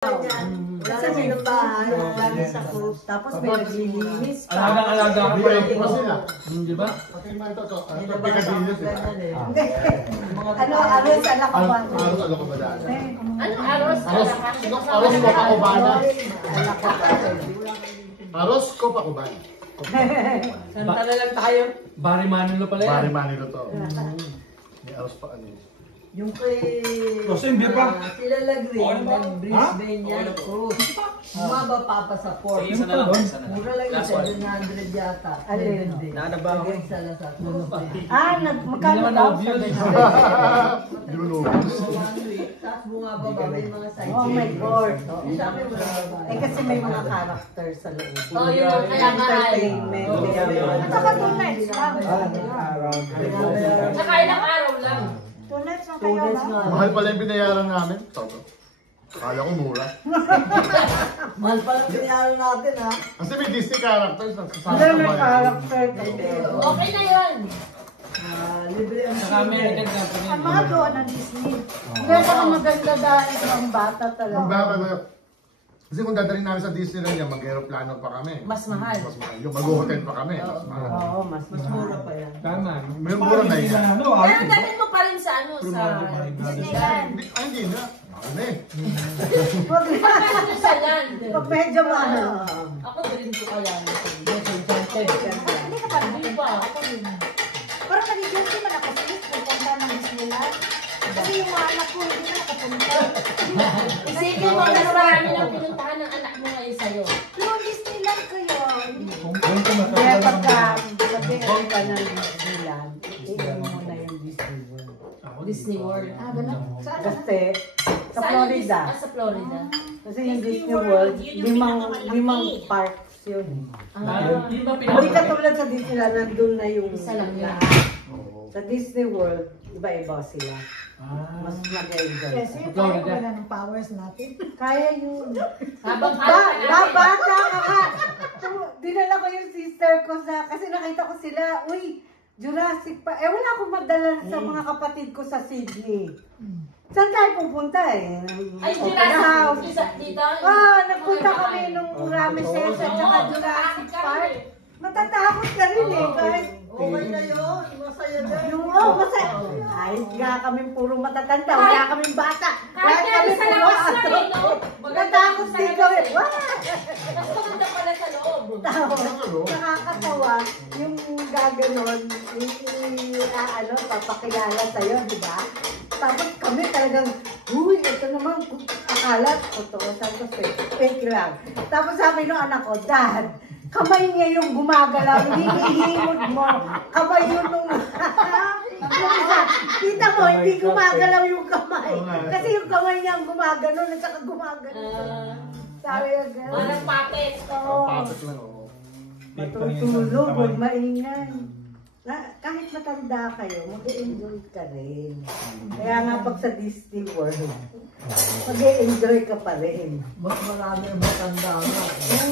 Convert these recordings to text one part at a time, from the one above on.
Kasi may bahay, lagi sa cruise. Tapos may naglilinis pa. Alaga-alaga ka pa rin po sila. Di ba? Ano, aros, anak ko ba? Aros ko ba daan? Anong aros? Aros ko pa kubana. Aros ko pa kubana. Santana lang tayo. Bari Manilo pala yan. Bari Manilo to. May aros pa ano. Yung kay... Kasi hindi pa. Sila Lagrin, nag-Brisbane yan, cruise. Bumaba pa sa port. Isa na lang. Mura lang yung 700 yata. Alin? Nanabaho. Sa Lasat. Magkano daw? Di mo nubos. Tapos bumababa, may mga side. Oh my God. Sabi mo na Eh kasi may mga characters sa loob. Oh, yun ang kaya mahal. Entertainment. Saka 2 nights lang. Saka ilang araw lang. 2 nights lang kayo ba? Mahal pala yung binayaran namin. Toto. Akala ko mura. Mahal pa lang binayaran natin, ha? Kasi may Disney characters. Hindi, may character. Okay na yan. Libre ang Saka American company. Ang mga doon ng Disney. Hindi ako maganda dahil ang bata talaga. Ang bata na. Kasi kung dadalhin namin sa Disneyland yan, mag-aeroplano pa kami. Mas mahal. Mas mahal. Yung mag-hotel pa kami. Mas mahal. Oo, mas mura pa yan. Tama. May mura na yan. Pero dalhin mo pa rin sa ano, sa Disneyland. Ay, hindi na. Ano eh. Huwag na. Sa land. Pag medyo ano. Ako din ko kaya. Hindi ka pa rin ba? Parang nag-guilty man ako sa pupunta ng Disneyland. Kasi yung mga anak ko, hindi na nakapunta. Isipin mo, marami ng pinuntahan ng anak mo ngayon sa'yo. Pero Disneyland kayo. Kaya pagka sabihin ka ng Disneyland, iyon mo na yung Disney World. Disney World. Ah, gano'n? Kasi sa Florida. Sa Florida. Kasi yung Disney World, limang parks yun. Hindi ka tulad sa Disneyland, nandun na yung Isa lang yan. Sa Disney World, iba-iba sila. Mas mag-enjoy. Kasi tayo wala ng powers natin. Kaya yun. Habang Bata ka ka. Dinala ko yung sister ko kasi nakita ko sila, uy, Jurassic Park. Eh, wala akong madala sa mga kapatid ko sa Sydney. Saan tayo pupunta eh? Ay, Jurassic dito? Nagpunta kami nung Ramesses at saka Jurassic Park. Matatakot ka rin eh. Kahit okay na yun. Masaya na. masaya. Ay, nga kami puro matatanda. Wala kaming bata. Kahit kami sa labas lang eh, no? Matatakot din kami. Mas maganda pala sa loob. Nakakatawa yung gaganon, papakilala sa'yo, di ba? Tapos kami talagang, uy, ito naman, akala, totoo, sabi ko, fake lang. Tapos sabi ng anak ko, Dad, kamay niya yung gumagalaw, hindi ihimod mo, kamay yun nung... Kita mo, hindi gumagalaw yung kamay. Kasi yung kamay niya ang gumagano, at saka gumagano. Sabi ko, gano'n. Parang papet. Papasok lang, oo. Matutulog, huwag maingay. Kahit matanda kayo, mag-enjoy ka rin. Kaya nga pag sa Disney World, mag-enjoy ka pa rin. Mas marami ang matanda nga.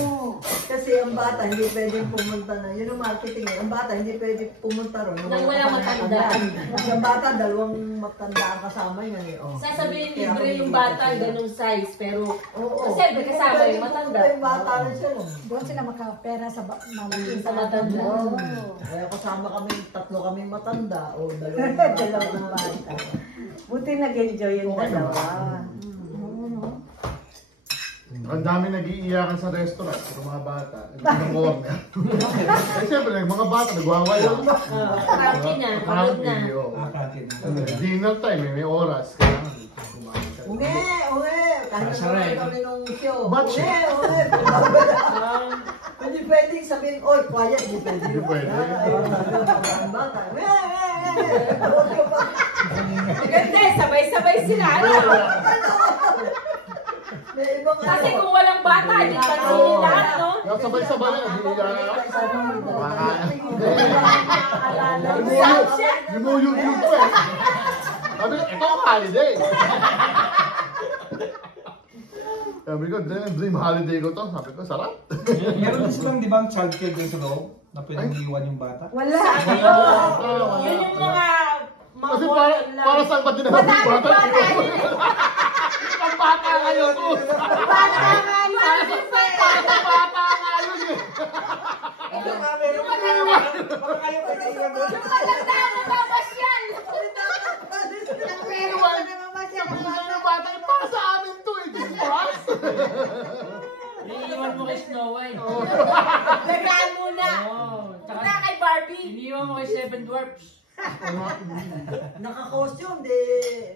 Oo. Kasi ang bata hindi pwedeng pumunta na. Yun ang marketing. Ang bata hindi pwedeng pumunta ron. Nang wala matanda. Ang bata, dalawang matanda ang kasama yan eh. Oh. Sasabihin libre yung bata, ganung size, pero Siyempre kasama yung matanda. Yung bata rin siya. Doon sila makapera sa malaking Sa matanda. Kaya kasama kami, tatlo kami matanda. O dalawang Dalawang bata. Buti nag-enjoy yung dalawa. Ang dami nag-iiyakan sa restaurant, sa mga bata. Nag-corner. Eh siyempre, mga bata nagwawala. Party na, pagod na. Dinner time, may oras. Kailangan kumain ka. Uwe! Kahit naman kami nung show. Ba't siya? Uwe! Hindi pwedeng sabihin, oy, quiet. Hindi pwede. Hindi pwede. Ang bata. Ganda, sabay-sabay sila. May ibang Kasi kung walang bata, hindi pa sila lahat, no? Sabay-sabay na, Yung pa eh. Sabi, ito ang holiday. Sabi ko, dream holiday ko to. Sabi ko, sarap. Meron din silang, di ba, ang childcare din sa loob? Na pwedeng iwan yung bata? Wala. Yun yung mga Kasi para saan ba din naman yung bata? bata ngayon. Bata nga yun. Bata nga yun eh. Yung bata, para sa amin to eh. Dispas. Iniiwan mo kay Snow White. Lagaan muna. Tsaka Wala kay Barbie. iniiwan mo kay Seven Dwarfs. Naka-costume, di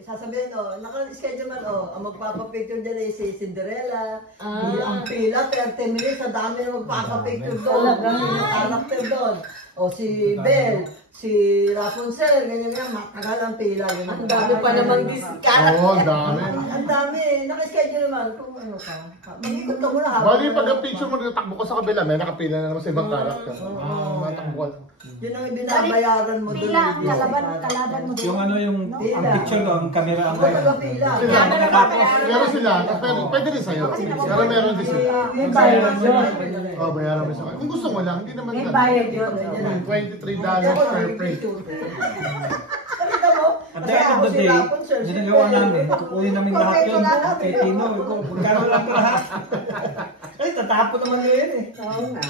sasabihin, naka-schedule man, ang magpapapicture dyan ay si Cinderella, ang pila, 30 minutes, ang dami na magpapapicture doon, ang character doon. O si Belle, si Rapunzel, ganyan, matagal ang pila. Ang dami pa namang discard. Oo, ang dami. Ang dami, naka-schedule naman, kung ano ka, mag-ikot ka muna habang. Bali, pag ang picture mo, natakbo ko sa kabila, may nakapila na naman sa ibang character. Matakbo ka. Yun ang binabayaran mo doon. Pila ang kalaban mo doon. Yung ano yung ang picture doon, ang camera ang Pila. Sila, meron sila, pero pwede rin sa'yo. Pero meron din sila. May bayad yun. Oo, bayaran mo sa'yo. Kung gusto mo lang, hindi naman May lang. bayad yun. $23 per frame. Nakita mo? At the end of the day, ginagawa namin, kukunin namin lahat yun kay Tino. Magkano lang lahat. Ay, tatapon naman yun eh. Oo nga.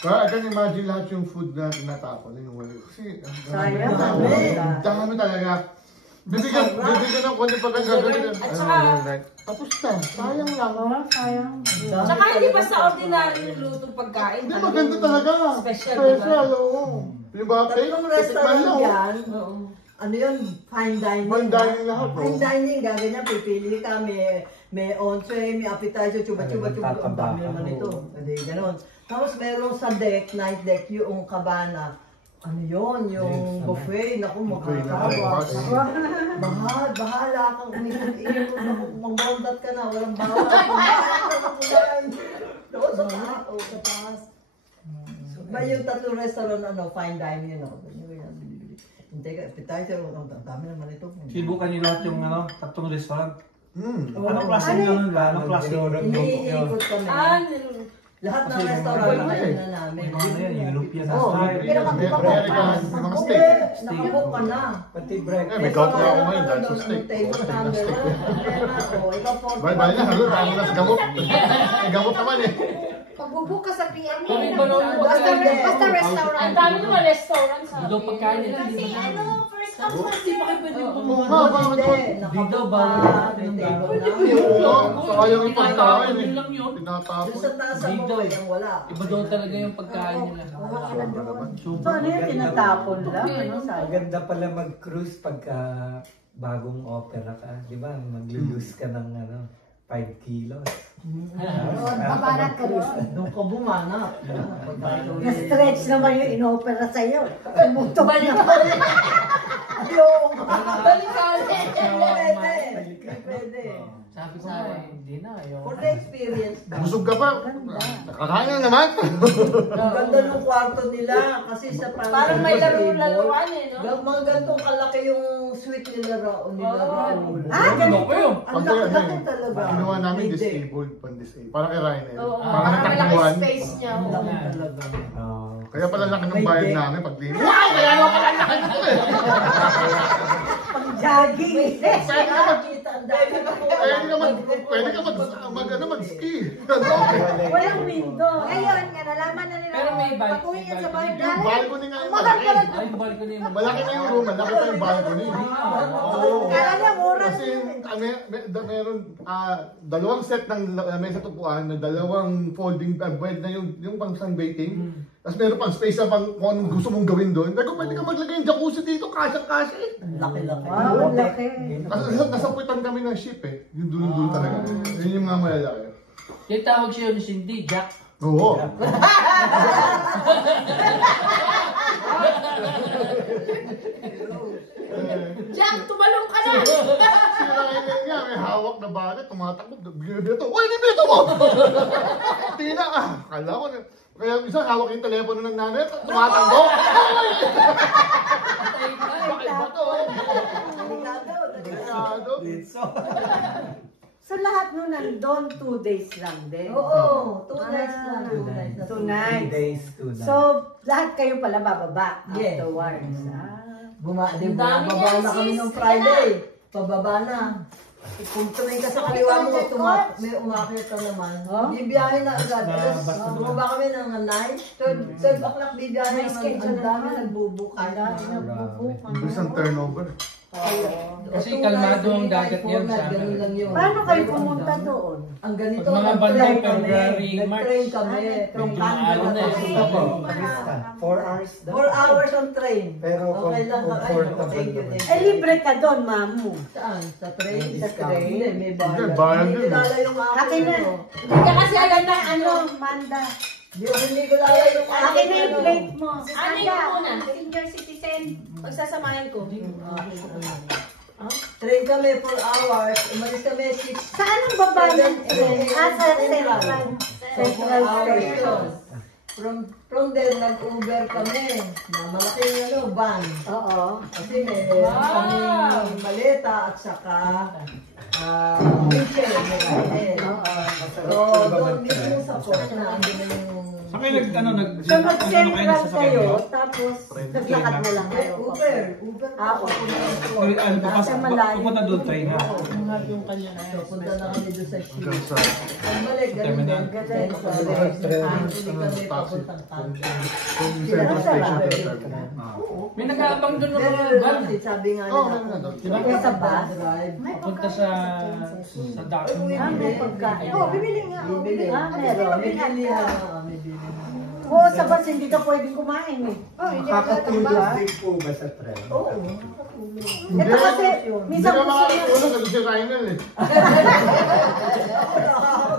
Kaya I can imagine lahat yung food na tinatapon. Kasi, Sayang. ang dami talaga. Bibigyan ng kundi pag ang gagawin. At saka- Tapos na, sayang lang. Oo, sayang. Tsaka hindi pa sa ordinary lutong pagkain. Hindi, maganda talaga. Special, Special, oo. Yung ba, Tatlong restaurant yan. Ano yun? Fine dining. Fine dining lahat, bro. Fine dining, gaganyan, pipili ka. May entree, may appetizer, chuba-chuba. Ang dami naman ito. Hindi, ganon. Tapos meron sa deck, night deck, yung cabana. Ano yun? Yung buffet. Naku, Buffet na makakawa. bukas. Bahala kang umikot-ikot. Mag-bondat ka na. Walang bawal. Doon sa taas. O, sa taas. Ba yung tatlong restaurant, fine dining, Hindi ka, appetizer, ang dami naman ito. Sibukan niyo lahat yung tatlong restaurant. Anong Oo. klase yung anong klase yung Iniikot kami. Lahat ng restaurant na namin. European Oo, style. pero American, mga Hindi, steak. nakabook ka na. May count na ako ngayon dahil sa steak. Table number. Ikaw 40. Bye-bye na, halo, dami na sa gamot. May gamot naman eh. Pagbubuka sa PMA, Kung iba basta restaurant. Ang dami naman restaurants. Doon pagkain nila. Kasi first come first Hindi pa kayo pwede Oo bumuha. nga, bakit Hindi, ba? nakabook ba? ka. May table Oo, number. sayang yung pagkain eh. Yun lang yun. Tinatapon. Doon sa taas sa Dito. buffet, ang wala. Iba doon talaga yung pagkain nila. So ano yung tinatapon lang? Ano, sayang. Maganda pala mag-cruise pagka bagong opera ka. Di ba? Mag-lose ka ng 5 kilos. Babarat ka doon. Doon ka bumana. Na-stretch naman yung in-opera sa'yo. Tumutok na. Yung. Balik ka ulit. Pwede. Sabi ko nga, hindi na. For the experience. Busog ka pa. Nakakain na naman. Ang ganda ng kwarto nila kasi sa Parang may laro-laruan eh, no? Mga gantong kalaki yung suite nila Raul. Ah, ganito. Ang laki-laki talaga. Ginawa namin Hindi. disabled, pan-disabled. Parang kay Ryan. Oo, Parang parang malaki nagtakbuhan. space niya. Ang Oo. laki talaga. Kaya pala laki ng May bayad deck. namin pag linis. Wow! Kaya naman pala laki nito eh. Pang-jogging. Pwede ka mag... Kita, ang dami na po. Pwede ka mag-ski. Walang window. Ngayon, nalaman na nila. Pero may bike. Pag-uwi yan sa bahay Yung dahil. balcony nga yung Mahal malaki. ka lang. Ay, yung balcony yung Malaki na yung room, malaki pa yung balcony. Oo. Kala niya mura. Kasi meron dalawang set ng mesa tupuan na dalawang folding bed na yung pang sunbathing. Tapos meron pang space na pang kung anong gusto mong gawin doon. Pero pwede ka maglagay yung jacuzzi dito, kasyang-kasya eh. Ang laki-laki. Wow, ang laki. Nasapuitan kami ng ship eh. Yung dulo-dulo talaga. Yun yung mga malalaki. yung tawag siya ni Cindy, Jack. Oo. Jack, tumalong ka na! Si Ryan nga, may hawak na bagay, tumatakbo, binabeto. Uy, binabeto mo! Tina, kala ko na. Kaya isang hawak yung telepono ng nanay, tumatakbo. Bakit ba to? Delikado. So lahat nun nandun 2 days lang din. Oo, 2 nights lang. 2 nights na. 2 nights. 3 days, 2 nights. So lahat kayo pala bababa Yes. afterwards. Bumaba Ang dami na yan, kami sis. nung Friday. Pababa na. Kung tumingin ka sa kaliwa mo, may umakyat ka naman. Bibiyahe na agad. Bumaba kami ng 9, 12 o'clock bibiyahe naman. Ang dami nagbubukay. Isang turnover. Kasi kalmado ang dagat ngayon sa Ganun lang yun. Paano kayo pumunta doon? Ang ganito, Pag mga nag-train bandang February, kami. Nag-train March. kami. From Medyo Canada maalo na to eh. Cebu. 4 hours daw. 4 hours on train. Pero Okay lang ka. Ay, comfortable thank you, naman. thank Eh, you. libre ka doon, mamu. Saan? Sa train? Sa train? Hindi, may bayad. Hindi, bayad Hindi yun. kilala yung Akin na. ano. Hindi ka kasi alam na Ano, Manda? Hindi ko lala yung Akin na yung plate mo. Ano yung muna? Senior citizen. Pagsasamahan ko. Train kami 4 hours. Umalis kami 6. Saan ang baba ng train? Sa Central. Central hours Station. yun. From there, nag-Uber kami. Na malaking van. Oo. Kasi may kaming maleta at saka wheelchair. Oo. So, doon mismo sa port na andun na yung... Sa kayo nag, So, mag-central sa kayo, tapos naglakad mo lang kayo. Uber. Uber. Kasi pupunta doon tayo na. Yung kanya na So, punta na kami doon sa ship. Hanggang sa Pagbalik, ganun din. Ganun sa hindi kami papuntang Pangasinan. kung Central Station to the terminal. May nag-aabang doon ng Pero mga van. Rosie, sabi nga Oo, nila, meron na doon. kung Sa bus? drive, Papunta sa dagat. May pagkain. Oo, bibili nga. bibili. Meron. May bilihan. May bilihan. Oo, sa bus hindi ka pwedeng kumain eh. Makakatulog din po ba sa tren? Oo. Ito kasi, Hindi minsan ka gusto niya, makakatulog kasi si Rhinel eh.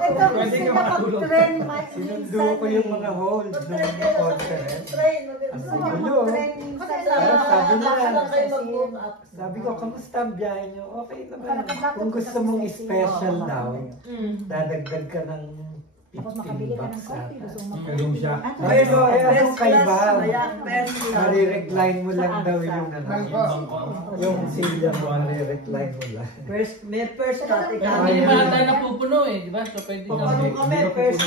ito gusto niya mag-train, Sinundo ko yung mga hold ng conference. Train. Gulo. Train minsan Sabi nila, kayo mag-boom up. Sabi ko, kamusta ang biyahe nyo? Okay naman. Kung gusto mong special daw, dadagdag ka ng Tapos makabili 15 ka ng bucks coffee. ata. Gusto mo Pero siya. Pero anong kaiba? First class. Marirecline mo lang daw yung yung silya mo, marirecline mo lang. May first class. Hindi naman tayo napupuno eh, di ba? So pwede Kung kami. ano kami,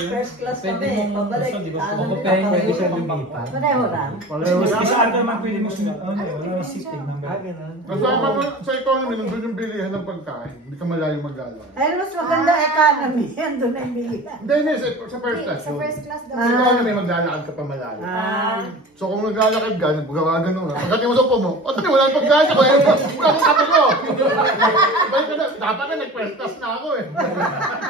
first class Pwede kami. mong Pabalik. gusto, di ba? Ano, Pwede siya lumipat. Pareho lang. Kasi saan ka naman pwede mo sunod? Ano, wala na sitting number. Ganun. Kasama mo sa economy, nandun yung bilihan ng pagkain. Hindi ka malayo maglalakad. Ay, mas maganda economy. Andun na yung bilihan. Hindi, sa first class. Sa first class daw. Sa economy, maglalakad ka pa malayo. So kung naglalakad ka, nagagawa ganun ha. Pagdating mo sa upo mo, o tani, wala nang pagkain ako eh. Kung sabi ko, balik ka na, dapat na nag-first class na ako eh.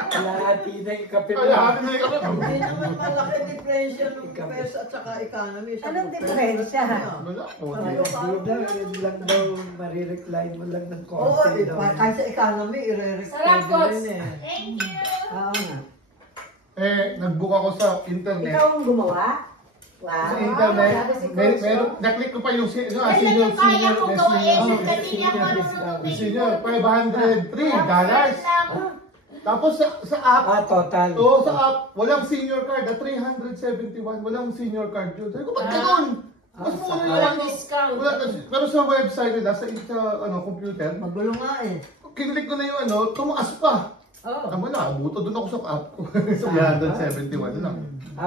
Kalahati na yung kape mo. Kaya hatin na yung kapit. Hindi naman malaki differential ng first at saka economy. Anong diferensya? Wala po. Hindi daw, yun lang daw, marirecline mo lang ng Oo, konti daw. kahit sa economy, Sarap, i-re-respect Coach. din eh. Thank you. Oo nga. Nag-book ako sa internet. Ikaw ang gumawa? Sa Wow. internet, na-click ko pa yung Kaya yung kaya ko gawin. Kasi niya marunong senior, $503. Tapos sa app, Total. sa app, walang senior card, 371, walang senior card yun. Sabi ko, ba't ganun? Mas muna yung Walang discount. Pero sa website nila, sa computer, Magulo nga eh. kinlik ko na yung tumaas pa. Tama na, abuto doon ako sa app ko. So, 371 lang.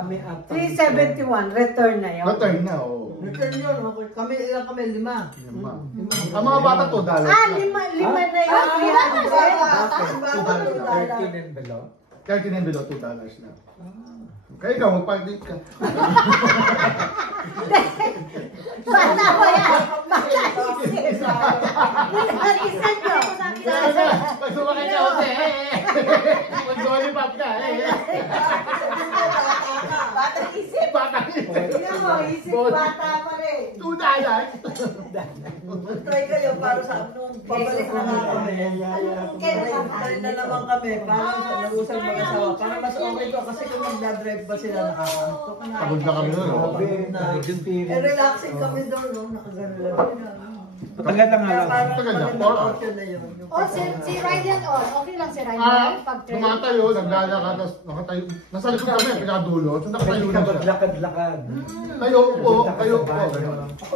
May app. 371, return na yun. Return na, oo. Return yun. Kami, ilan kami? 5. Ang mga bata to, $2 Lima na yun. 13 envelope. 13 and below, $2 na. Kaya ikaw, mag-partake ka. Bata ko yan. Bata isip. Isa nyo. Pag sumakay ka, Jose, mag-lollipop ka, Bata isip. Bata isip. Tingnan mo, isip bata pa rin. $2. Mag-try kayo para sa nung pabalik na nga kami. Try na naman kami. Parang nag-usap mag-asawa. Parang mas okay to kasi kung magdadrive ba sila nakakantok na. Pagod na kami nun, no? Relaxing kami doon, no? Nakagano lang. Matagal lang nga lang. Matagal lang, 4 hours. na yun. O, si Ryan, okay lang si Ryan. Pag-train. Tumatayo, naglalakad, tapos nakatayo. Nasa likod kami, pinakadulo. So nakatayo Pwede na ka siya. maglakad-lakad. Tayo po, tayo po.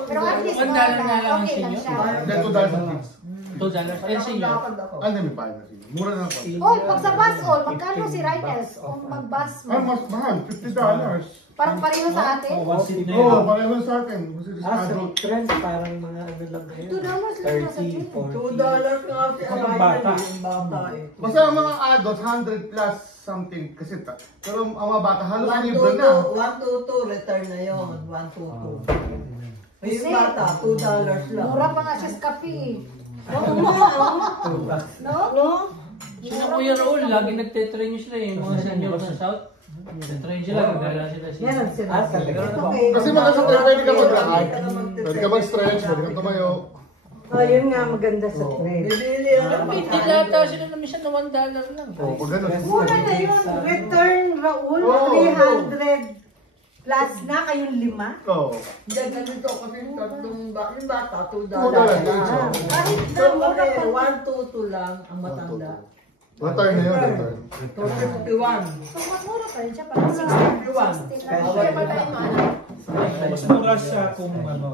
Pero at least, Ang dami nga lang ang okay lang senior. siya. Then $2 sa kids. $2. And senior. Lakad ako. Ano may final? Mura na ako. All, pag sa bus all, magkano si Rhinels kung mag-bus mo? Mas mahal, $50. Parang pareho sa atin? Oh, one seat na Oo, yun. pareho sa akin. Kasi sa Sa adult. trend, parang mga ano lang ngayon. $2 lang sa 30, trend. $40. $2 nga Ang bata. yung bata eh. Basta ang mga adults, 100 plus something kasi pero ang mga bata, halos libre na. 122 return na yun. 122. Oh, Yung bata, $2 lang. Mura pa nga siya sa kape eh. Oo nga, No? no? Sino Kuya Raul, lagi nagtitrain nyo sila eh. Mga senior sa South. Nagtitrain sila, gagala sila siya. Yan ang sila. Ah, talaga ba? Kasi maganda tayo, pwede ka maglakad, pwede ka mag-stretch, pwede ka tumayo. Oh, yun nga maganda sa trend. Bibili Pero ako. may dilata sila na minsan na $1 lang. Oo, pag gano'n. Mura na yun. Return, Raul, Oo. 300 plus na kayong 5. Oo. Hindi, ganito kasi yung bata, $2 $2 lang. each, oh. Kahit So na mura kami, pa. 122 lang ang matanda. Return na yun, return. 251. So, mura pa rin siya. Parang 60 51. lang. Kaya ba tayo maano? Mas mura siya kung ano,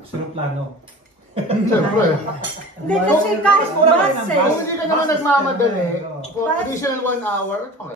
suruplano. Siyempre. Hindi kasi kahit bus eh. Kung hindi ka naman nagmamadali, for additional 1 hour, okay.